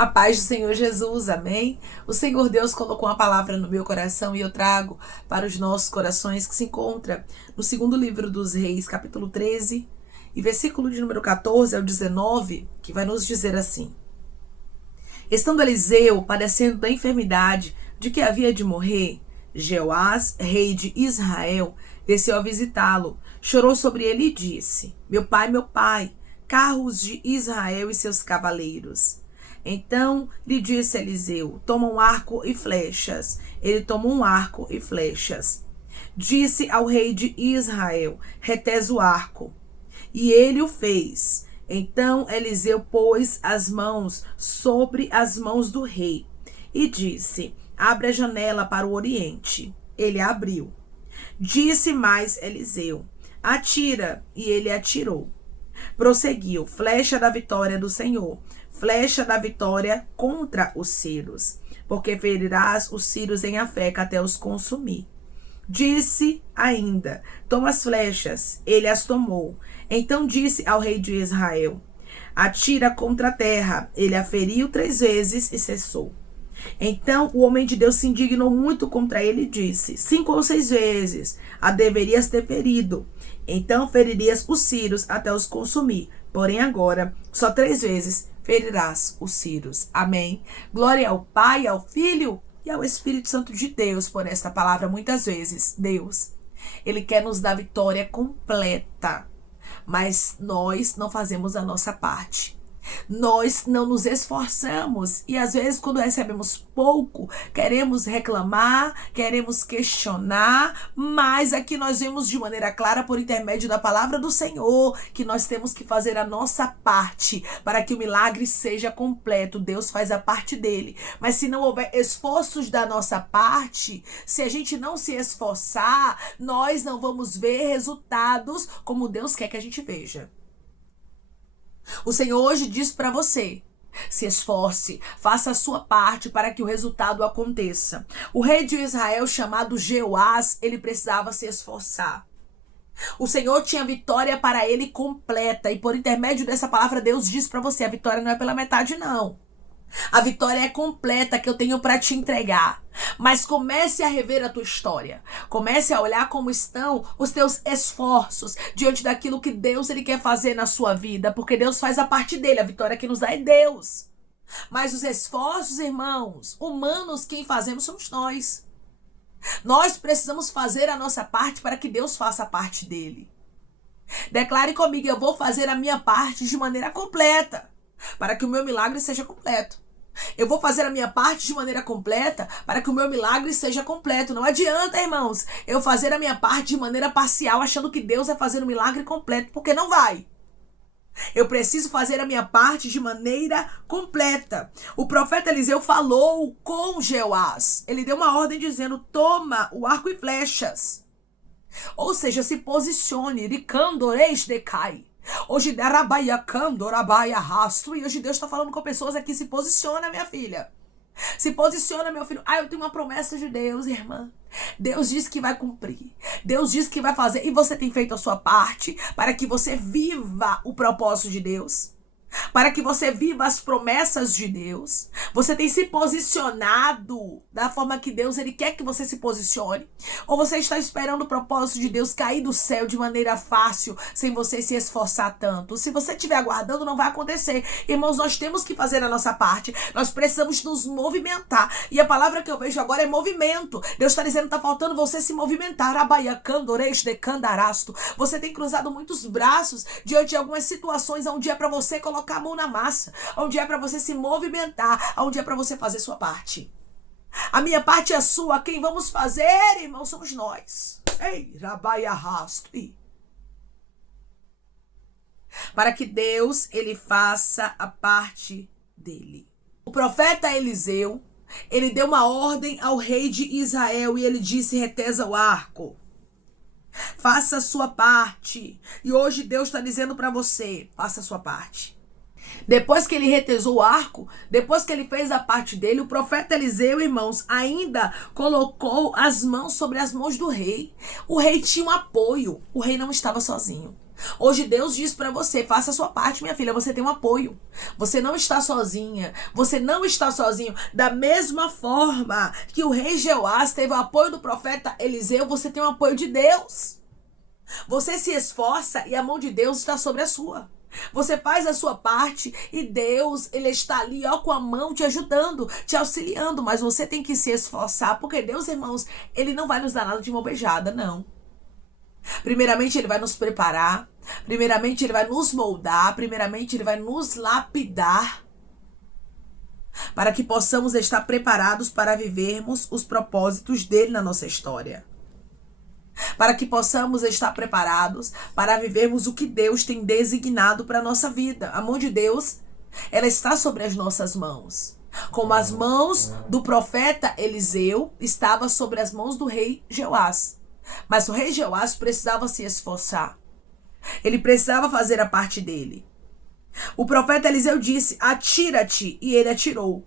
A paz do Senhor Jesus, amém? O Senhor Deus colocou uma palavra no meu coração e eu trago para os nossos corações, que se encontra no segundo livro dos Reis, capítulo 13, e versículo de número 14 ao 19, que vai nos dizer assim: Estando Eliseu padecendo da enfermidade de que havia de morrer, Jeoás, rei de Israel, desceu a visitá-lo, chorou sobre ele e disse: meu pai, carros de Israel e seus cavaleiros. Então lhe disse Eliseu: toma um arco e flechas. Ele tomou um arco e flechas. Disse ao rei de Israel: retese o arco. E ele o fez. Então Eliseu pôs as mãos sobre as mãos do rei e disse: abre a janela para o oriente. Ele abriu. Disse mais Eliseu: atira. E ele atirou. Prosseguiu: flecha da vitória do Senhor, flecha da vitória contra os sírios, porque ferirás os sírios em Afeca até os consumir. Disse ainda: toma as flechas. Ele as tomou. Então disse ao rei de Israel: atira contra a terra. Ele a feriu 3 vezes e cessou. Então o homem de Deus se indignou muito contra ele e disse: 5 ou 6 vezes a deverias ter ferido. Então feririas os sírios até os consumir. Porém agora, só 3 vezes ferirás os sírios. Amém. Glória ao Pai, ao Filho e ao Espírito Santo de Deus por esta palavra. Muitas vezes, Deus, Ele quer nos dar vitória completa, mas nós não fazemos a nossa parte. Nós não nos esforçamos e às vezes quando recebemos pouco, queremos reclamar, queremos questionar, mas aqui nós vemos de maneira clara por intermédio da palavra do Senhor que nós temos que fazer a nossa parte para que o milagre seja completo. Deus faz a parte dele, mas se não houver esforços da nossa parte, se a gente não se esforçar, nós não vamos ver resultados como Deus quer que a gente veja. O Senhor hoje diz para você: se esforce, faça a sua parte para que o resultado aconteça. O rei de Israel, chamado Jeoás, ele precisava se esforçar. O Senhor tinha vitória para ele completa, e por intermédio dessa palavra Deus diz para você: a vitória não é pela metade não. A vitória é completa que eu tenho para te entregar. Mas comece a rever a tua história. Comece a olhar como estão os teus esforços diante daquilo que Deus ele quer fazer na sua vida. Porque Deus faz a parte dele. A vitória que nos dá é Deus. Mas os esforços, irmãos, humanos, quem fazemos somos nós. Nós precisamos fazer a nossa parte para que Deus faça a parte dele. Declare comigo: eu vou fazer a minha parte de maneira completa, para que o meu milagre seja completo. Eu vou fazer a minha parte de maneira completa para que o meu milagre seja completo. Não adianta, irmãos, eu fazer a minha parte de maneira parcial achando que Deus vai fazer um milagre completo, porque não vai. Eu preciso fazer a minha parte de maneira completa. O profeta Eliseu falou com Jeoás. Ele deu uma ordem dizendo: toma o arco e flechas. Ou seja, se posicione. Ricandoreis decai. Hoje e hoje Deus está falando com pessoas aqui: se posiciona, minha filha. Se posiciona, meu filho. Eu tenho uma promessa de Deus, irmã. Deus diz que vai cumprir. Deus diz que vai fazer. E você tem feito a sua parte para que você viva o propósito de Deus, para que você viva as promessas de Deus. Você tem se posicionado da forma que Deus ele quer que você se posicione? Ou você está esperando o propósito de Deus cair do céu de maneira fácil, sem você se esforçar tanto? Se você estiver aguardando, não vai acontecer. Irmãos, nós temos que fazer a nossa parte. Nós precisamos nos movimentar. E a palavra que eu vejo agora é movimento. Deus está dizendo: está faltando você se movimentar. Você tem cruzado muitos braços diante de algumas situações onde é para você colocar a mão na massa, onde é para você se movimentar, onde é para você fazer sua parte. A minha parte é a sua. Quem vamos fazer, irmão, somos nós. Ei, rabaia rasto. Para que Deus ele faça a parte dele. O profeta Eliseu, ele deu uma ordem ao rei de Israel e ele disse: retesa o arco. Faça a sua parte. E hoje Deus está dizendo para você: faça a sua parte. Depois que ele retesou o arco, depois que ele fez a parte dele, o profeta Eliseu, irmãos, ainda colocou as mãos sobre as mãos do rei. O rei tinha um apoio. O rei não estava sozinho. Hoje Deus diz para você, faça a sua parte, minha filha, você tem um apoio. Você não está sozinha, você não está sozinho. Da mesma forma que o rei Jeoás teve o apoio do profeta Eliseu, você tem o apoio de Deus. Você se esforça e a mão de Deus está sobre a sua. Você faz a sua parte e Deus, ele está ali, ó, com a mão te ajudando, te auxiliando, mas você tem que se esforçar, porque Deus, irmãos, ele não vai nos dar nada de mão beijada, não. Primeiramente, ele vai nos preparar. Primeiramente, ele vai nos moldar. Primeiramente, ele vai nos lapidar. Para que possamos estar preparados para vivermos os propósitos dele na nossa história. Para que possamos estar preparados para vivermos o que Deus tem designado para a nossa vida. A mão de Deus, ela está sobre as nossas mãos. Como as mãos do profeta Eliseu estavam sobre as mãos do rei Jeoás. Mas o rei Jeoás precisava se esforçar. Ele precisava fazer a parte dele. O profeta Eliseu disse, atira-te, e ele atirou.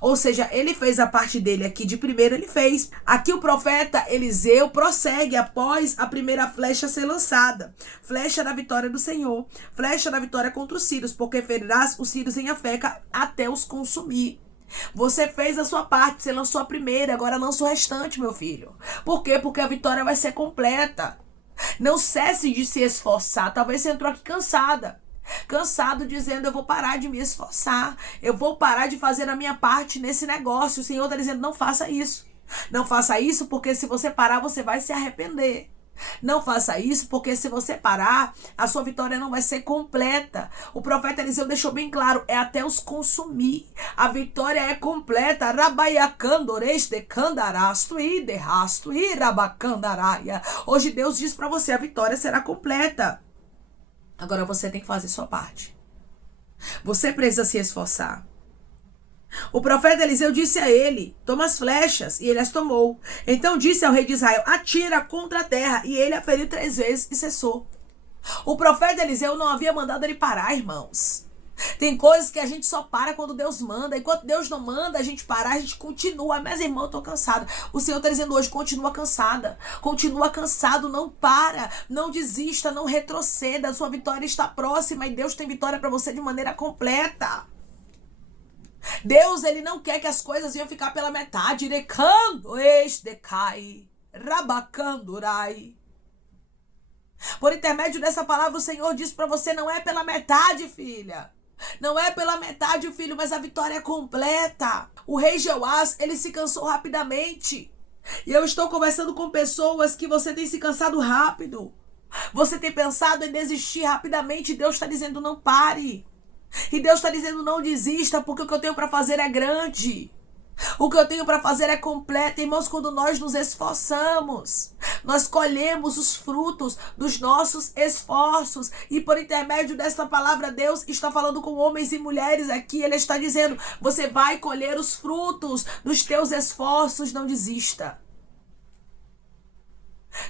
Ou seja, ele fez a parte dele aqui, de primeiro ele fez. Aqui o profeta Eliseu prossegue após a primeira flecha ser lançada. Flecha da vitória do Senhor. Flecha da vitória contra os sírios, porque ferirás os sírios em Afeca até os consumir. Você fez a sua parte, você lançou a primeira, agora lança o restante, meu filho. Por quê? Porque a vitória vai ser completa. Não cesse de se esforçar. Talvez você entrou aqui cansada. Cansado dizendo, eu vou parar de me esforçar. Eu vou parar de fazer a minha parte nesse negócio. O Senhor está dizendo, não faça isso. Não faça isso porque se você parar, você vai se arrepender. Não faça isso, porque se você parar, a sua vitória não vai ser completa. O profeta Eliseu deixou bem claro, é até os consumir. A vitória é completa. Hoje Deus diz para você, a vitória será completa. Agora você tem que fazer sua parte. Você precisa se esforçar. O profeta Eliseu disse a ele, toma as flechas, e ele as tomou. Então disse ao rei de Israel, atira contra a terra, e ele a feriu 3 vezes e cessou. O profeta Eliseu não havia mandado ele parar, irmãos. Tem coisas que a gente só para quando Deus manda. Enquanto Deus não manda a gente parar, a gente continua. Mas, irmão, eu tô cansada. O Senhor está dizendo hoje, continua cansada. Continua cansado, não para. Não desista, não retroceda. A sua vitória está próxima e Deus tem vitória para você de maneira completa. Deus, ele não quer que as coisas venham ficar pela metade. Por intermédio dessa palavra, o Senhor diz para você, não é pela metade, filha. Não é pela metade, filho, mas a vitória é completa. O rei Jeoás, ele se cansou rapidamente. E eu estou conversando com pessoas que você tem se cansado rápido. Você tem pensado em desistir rapidamente. Deus está dizendo, não pare. E Deus está dizendo, não desista, porque o que eu tenho para fazer é grande. O que eu tenho para fazer é completo. Irmãos, quando nós nos esforçamos, nós colhemos os frutos dos nossos esforços. E por intermédio desta palavra, Deus está falando com homens e mulheres aqui. Ele está dizendo, você vai colher os frutos dos teus esforços, não desista.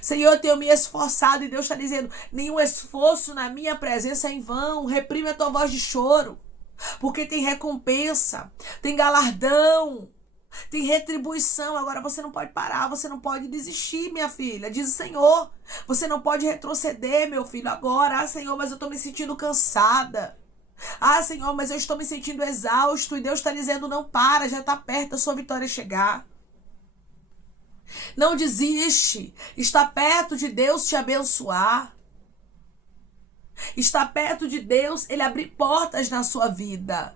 Senhor, eu tenho me esforçado e Deus está dizendo, nenhum esforço na minha presença é em vão. Reprime a tua voz de choro, porque tem recompensa, tem galardão, tem retribuição. Agora você não pode parar, você não pode desistir, minha filha, diz o Senhor. Você não pode retroceder, meu filho, agora. Ah, Senhor, mas eu estou me sentindo cansada. Ah, Senhor, mas eu estou me sentindo exausto. E Deus está dizendo, não para, já está perto a sua vitória chegar. Não desiste. Está perto de Deus te abençoar. Está perto de Deus ele abrir portas na sua vida.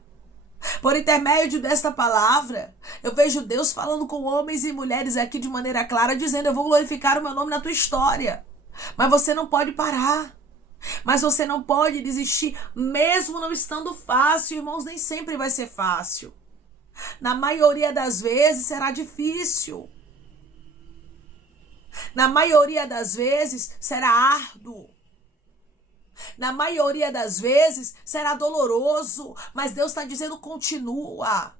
Por intermédio desta palavra, eu vejo Deus falando com homens e mulheres aqui de maneira clara, dizendo, eu vou glorificar o meu nome na tua história. Mas você não pode parar. Mas você não pode desistir, mesmo não estando fácil. Irmãos, nem sempre vai ser fácil. Na maioria das vezes será difícil. Na maioria das vezes será árduo. Na maioria das vezes será doloroso. Mas Deus está dizendo, continua.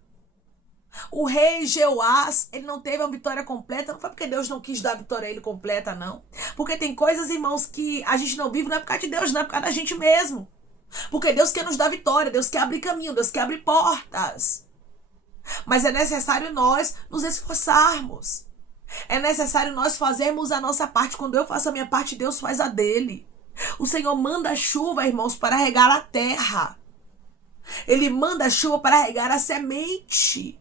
O rei Jeoás, ele não teve a vitória completa. Não foi porque Deus não quis dar a vitória a ele completa, não. Porque tem coisas, irmãos, que a gente não vive, não é por causa de Deus, não é por causa da gente mesmo. Porque Deus quer nos dar vitória, Deus quer abrir caminho, Deus quer abrir portas. Mas é necessário nós nos esforçarmos. É necessário nós fazermos a nossa parte. Quando eu faço a minha parte, Deus faz a dele. O Senhor manda chuva, irmãos, para regar a terra. Ele manda chuva para regar a semente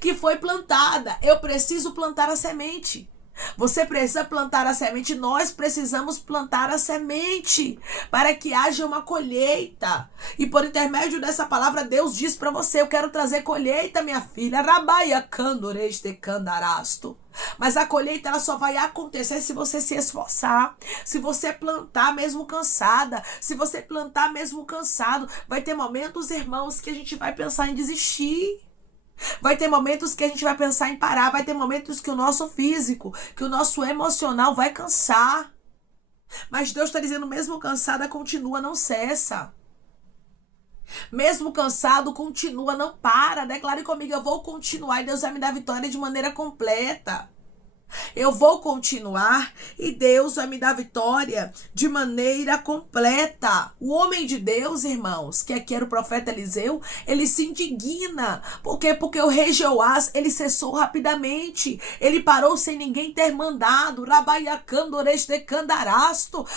que foi plantada. Eu preciso plantar a semente. Você precisa plantar a semente, nós precisamos plantar a semente para que haja uma colheita. E por intermédio dessa palavra, Deus diz para você: eu quero trazer colheita, minha filha. Rabaia candoreste candarasto. Mas a colheita ela só vai acontecer se você se esforçar, se você plantar mesmo cansada, se você plantar mesmo cansado. Vai ter momentos, irmãos, que a gente vai pensar em desistir. Vai ter momentos que a gente vai pensar em parar, vai ter momentos que o nosso físico, que o nosso emocional vai cansar. Mas Deus está dizendo, mesmo cansada, continua, não cessa. Mesmo cansado, continua, não para. Declare comigo, eu vou continuar e Deus vai me dar vitória de maneira completa. Eu vou continuar e Deus vai me dar vitória de maneira completa. O homem de Deus, irmãos, que aqui era o profeta Eliseu, ele se indigna. Por quê? Porque o rei Jeoás, ele cessou rapidamente. Ele parou sem ninguém ter mandado.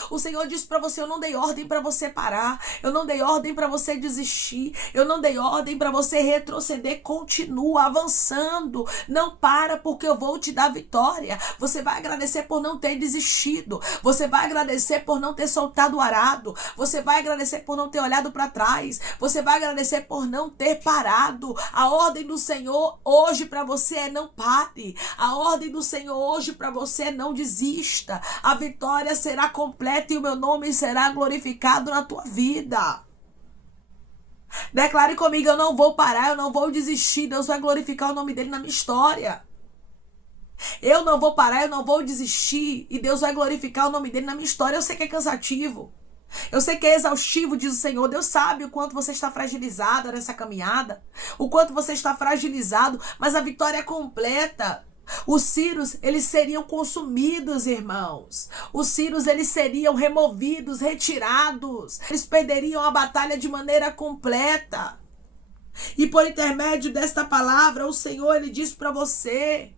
O Senhor disse para você, eu não dei ordem para você parar. Eu não dei ordem para você desistir. Eu não dei ordem para você retroceder. Continua avançando. Não para, porque eu vou te dar vitória. Você vai agradecer por não ter desistido. Você vai agradecer por não ter soltado o arado. Você vai agradecer por não ter olhado para trás. Você vai agradecer por não ter parado. A ordem do Senhor hoje para você é não pare. A ordem do Senhor hoje para você é não desista. A vitória será completa e o meu nome será glorificado na tua vida. Declare comigo, eu não vou parar, eu não vou desistir. Deus vai glorificar o nome dele na minha história. Eu não vou parar, eu não vou desistir. E Deus vai glorificar o nome dele na minha história. Eu sei que é cansativo. Eu sei que é exaustivo, diz o Senhor. Deus sabe o quanto você está fragilizada nessa caminhada. O quanto você está fragilizado. Mas a vitória é completa. Os círios, eles seriam consumidos, irmãos. Os círios, eles seriam removidos, retirados. Eles perderiam a batalha de maneira completa. E por intermédio desta palavra, o Senhor, ele diz para você: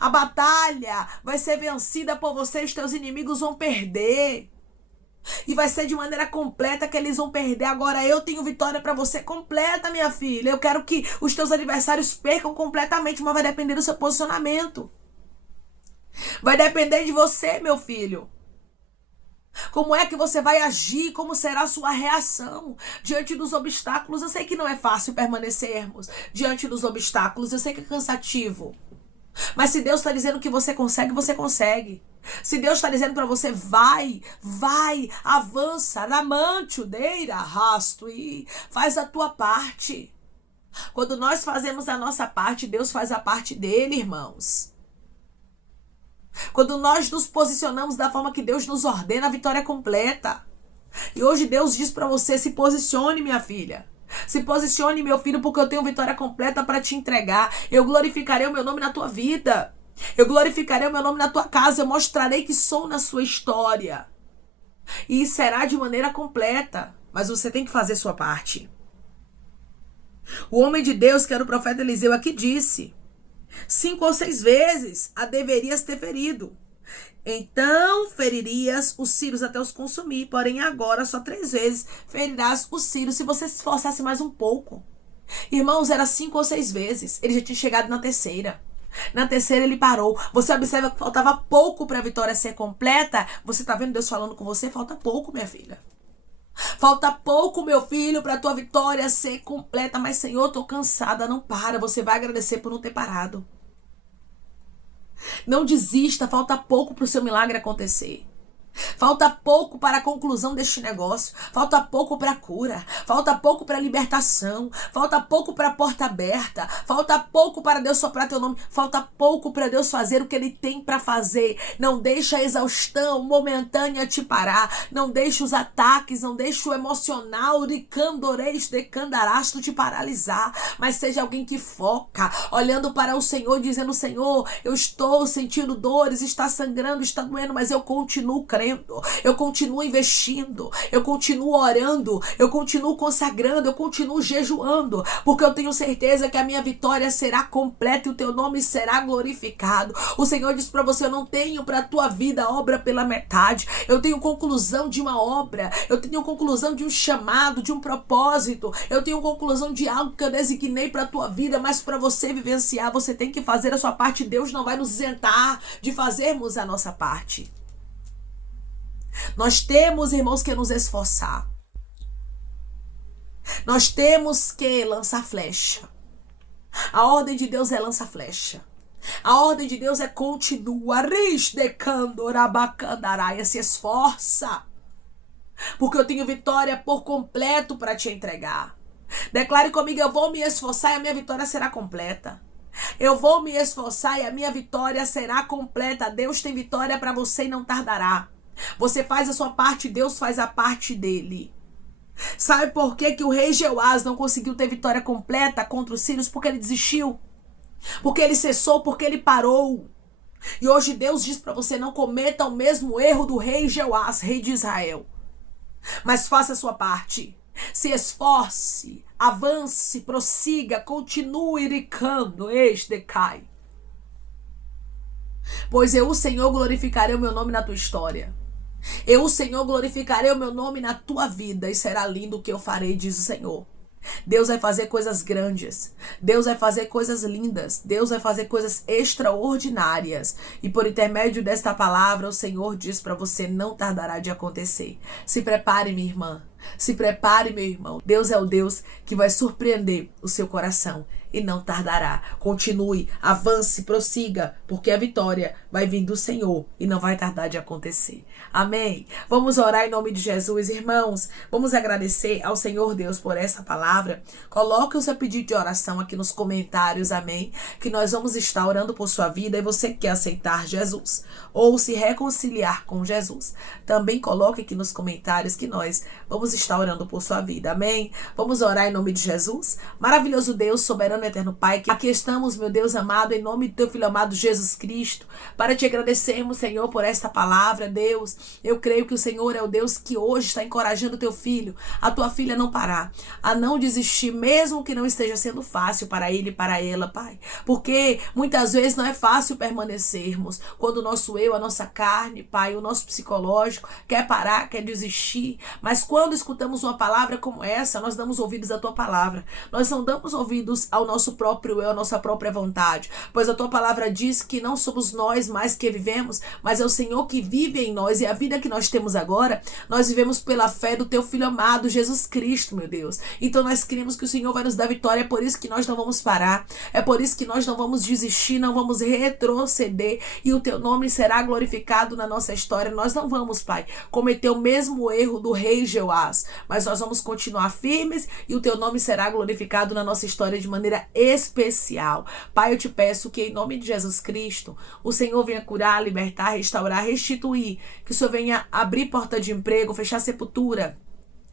a batalha vai ser vencida por você, os teus inimigos vão perder. E vai ser de maneira completa que eles vão perder. Agora eu tenho vitória para você completa, minha filha. Eu quero que os teus adversários percam completamente, mas vai depender do seu posicionamento. Vai depender de você, meu filho. Como é que você vai agir? Como será a sua reação diante dos obstáculos? Eu sei que não é fácil permanecermos diante dos obstáculos. Eu sei que é cansativo. Mas se Deus está dizendo que você consegue, você consegue. Se Deus está dizendo para você, vai, avança, ramantudeira, rasto e faz a tua parte. Quando nós fazemos a nossa parte, Deus faz a parte dele, irmãos. Quando nós nos posicionamos da forma que Deus nos ordena, a vitória é completa. E hoje Deus diz para você, se posicione, minha filha. Se posicione, meu filho, porque eu tenho vitória completa para te entregar. Eu glorificarei o meu nome na tua vida. Eu glorificarei o meu nome na tua casa. Eu mostrarei que sou na sua história. E será de maneira completa. Mas você tem que fazer sua parte. O homem de Deus, que era o profeta Eliseu, aqui disse: 5 ou 6 vezes a deverias ter ferido. Então feririas os círios até os consumir. Porém agora só 3 vezes ferirás os círios, se você se esforçasse mais um pouco. Irmãos, era 5 ou 6 vezes. Ele já tinha chegado na terceira. Na terceira ele parou. Você observa que faltava pouco para a vitória ser completa. Você está vendo Deus falando com você? Falta pouco, minha filha. Falta pouco, meu filho, para a tua vitória ser completa. Mas Senhor, estou cansada. Não para. Você vai agradecer por não ter parado. Não desista, falta pouco para o seu milagre acontecer. Falta pouco para a conclusão deste negócio. Falta pouco para a cura. Falta pouco para a libertação. Falta pouco para a porta aberta. Falta pouco para Deus soprar teu nome. Falta pouco para Deus fazer o que Ele tem para fazer. Não deixa a exaustão momentânea te parar. Não deixa os ataques, não deixa o emocional de candoreis, de candarasto te paralisar. Mas seja alguém que foca, olhando para o Senhor, dizendo: Senhor, eu estou sentindo dores, está sangrando, está doendo, mas eu continuo crendo. crendo, eu continuo investindo, eu continuo orando, eu continuo consagrando, eu continuo jejuando, porque eu tenho certeza que a minha vitória será completa e o teu nome será glorificado. O Senhor diz para você: eu não tenho para a tua vida obra pela metade, eu tenho conclusão de uma obra, eu tenho conclusão de um chamado, de um propósito, eu tenho conclusão de algo que eu designei para a tua vida, mas para você vivenciar, você tem que fazer a sua parte. Deus não vai nos isentar de fazermos a nossa parte. Nós temos, irmãos, que nos esforçar. Nós temos que lançar flecha. A ordem de Deus é lança flecha. A ordem de Deus é continua. Se esforça. Porque eu tenho vitória por completo para te entregar. Declare comigo: eu vou me esforçar e a minha vitória será completa. Eu vou me esforçar e a minha vitória será completa. Deus tem vitória para você e não tardará. Você faz a sua parte, Deus faz a parte dele. Sabe por que o rei Jeoás não conseguiu ter vitória completa contra os sírios? Porque ele desistiu. Porque ele cessou, porque ele parou. E hoje Deus diz para você: não cometa o mesmo erro do rei Jeoás, rei de Israel. Mas faça a sua parte. Se esforce, avance, prossiga, continue iricando, decai. Pois eu, o Senhor, glorificarei o meu nome na tua história. Eu, o Senhor, glorificarei o meu nome na tua vida, e será lindo o que eu farei, diz o Senhor. Deus vai fazer coisas grandes. Deus vai fazer coisas lindas. Deus vai fazer coisas extraordinárias. E por intermédio desta palavra, o Senhor diz para você: não tardará de acontecer. Se prepare, minha irmã. Se prepare, meu irmão. Deus é o Deus que vai surpreender o seu coração e não tardará. Continue, avance, prossiga, porque a vitória vai vir do Senhor e não vai tardar de acontecer. Amém? Vamos orar em nome de Jesus, irmãos. Vamos agradecer ao Senhor Deus por essa palavra. Coloque o seu pedido de oração aqui nos comentários, amém? Que nós vamos estar orando por sua vida e você quer aceitar Jesus ou se reconciliar com Jesus. Também coloque aqui nos comentários que nós vamos estar orando por sua vida, amém? Vamos orar em nome de Jesus. Maravilhoso Deus, soberano e eterno Pai, que aqui estamos, meu Deus amado, em nome do teu Filho amado Jesus Cristo, para te agradecermos, Senhor, por esta palavra, Deus. Eu creio que o Senhor é o Deus que hoje está encorajando o teu filho, a tua filha a não parar, a não desistir, mesmo que não esteja sendo fácil para ele e para ela, Pai. Porque muitas vezes não é fácil permanecermos, quando o nosso eu, a nossa carne, Pai, o nosso psicológico quer parar, quer desistir, mas quando escutamos uma palavra como essa, nós damos ouvidos à tua palavra. Nós não damos ouvidos ao nosso próprio eu, à nossa própria vontade, pois a tua palavra diz que não somos nós mais que vivemos, mas é o Senhor que vive em nós, e a vida que nós temos agora, nós vivemos pela fé do teu Filho amado, Jesus Cristo, meu Deus. Então nós cremos que o Senhor vai nos dar vitória, é por isso que nós não vamos parar, é por isso que nós não vamos desistir, não vamos retroceder, e o teu nome será glorificado na nossa história. Nós não vamos, Pai, cometer o mesmo erro do rei Jeoás, mas nós vamos continuar firmes e o teu nome será glorificado na nossa história de maneira especial. Pai, eu te peço que em nome de Jesus Cristo, o Senhor venha curar, libertar, restaurar, restituir, que o Senhor venha abrir porta de emprego, fechar sepultura,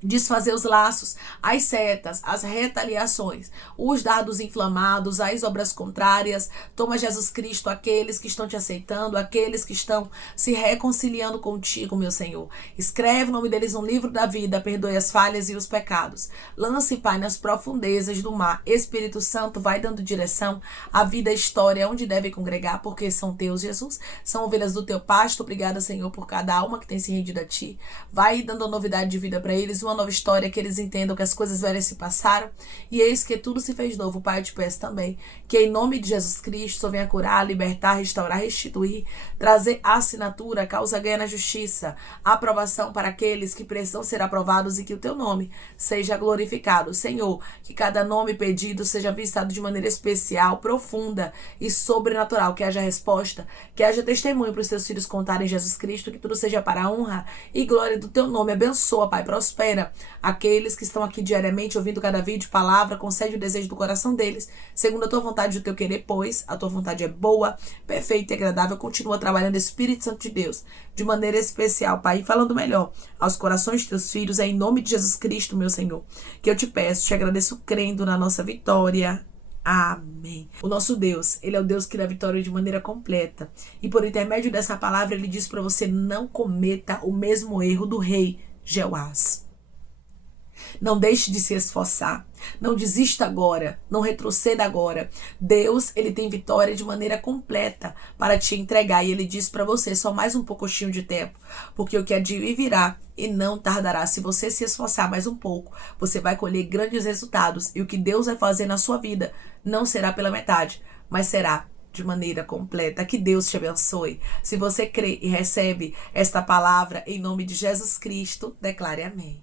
desfazer os laços, as setas, as retaliações, os dardos inflamados, as obras contrárias. Toma, Jesus Cristo, aqueles que estão te aceitando, aqueles que estão se reconciliando contigo, meu Senhor. Escreve o nome deles no livro da vida, perdoe as falhas e os pecados. Lance, Pai, nas profundezas do mar. Espírito Santo, vai dando direção à vida, à história, onde deve congregar, porque são teus, Jesus. São ovelhas do teu pasto. Obrigada, Senhor, por cada alma que tem se rendido a ti. Vai dando novidade de vida para eles, uma nova história, que eles entendam que as coisas velhas se passaram e eis que tudo se fez novo. Pai, eu te peço também que em nome de Jesus Cristo, Senhor venha curar, libertar, restaurar, restituir, trazer assinatura, causa ganha na justiça, aprovação para aqueles que precisam ser aprovados e que o teu nome seja glorificado. Senhor, que cada nome pedido seja visitado de maneira especial, profunda e sobrenatural, que haja resposta, que haja testemunho para os teus filhos contarem Jesus Cristo, que tudo seja para a honra e glória do teu nome. Abençoa, Pai, prospera aqueles que estão aqui diariamente ouvindo cada vídeo, palavra, concede o desejo do coração deles, segundo a tua vontade e o teu querer, pois a tua vontade é boa, perfeita e agradável. Continua trabalhando, Espírito Santo de Deus, de maneira especial, Pai, e falando melhor aos corações de teus filhos. É em nome de Jesus Cristo, meu Senhor, que eu te peço, te agradeço crendo na nossa vitória. Amém. O nosso Deus, ele é o Deus que dá vitória de maneira completa. E por intermédio dessa palavra, ele diz para você: não cometa o mesmo erro do rei Jeoás. Não deixe de se esforçar. Não desista agora. Não retroceda agora. Deus, ele tem vitória de maneira completa para te entregar. E ele diz para você: só mais um pouquinho de tempo. Porque o que é de vir virá e não tardará. Se você se esforçar mais um pouco, você vai colher grandes resultados. E o que Deus vai fazer na sua vida não será pela metade, mas será de maneira completa. Que Deus te abençoe. Se você crê e recebe esta palavra em nome de Jesus Cristo, declare amém.